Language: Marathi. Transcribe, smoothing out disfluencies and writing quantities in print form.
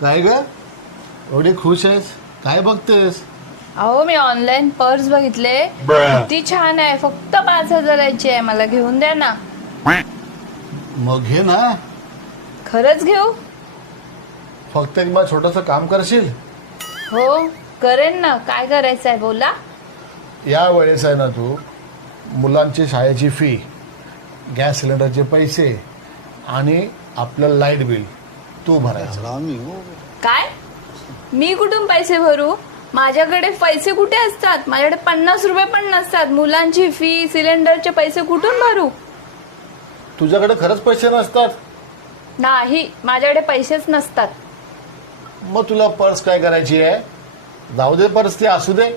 काय ग एवढी खुश आहेस? काय बघतेस? अहो मी ऑनलाईन पर्स बघितले, किती छान आहे. फक्त 5,000ची आहे. मला घेऊन द्या ना. मग घे ना. खरंच घेऊ? फक्त एक मला छोटंसं काम करशील? हो करेन ना. काय करायचं आहे बोला. या वेळेस आहे ना तू मुलांची शाळेची फी, गॅस सिलेंडरचे पैसे आणि आपलं लाईट बिल तू भरायचं. काय? मी कुठून पैसे भरू? माझ्याकडे पैसे कुठे असतात? माझ्याकडे 50 रुपये पण नसतात. मुलांची फी, सिलेंडरचे पैसे कुठून भरू? तुझ्याकडे खरंच पैसे नसतात? नाही, माझ्याकडे पैसेच नसतात. मग तुला पर्स काय करायची आहे? जाऊ दे पर्स, ती असू दे.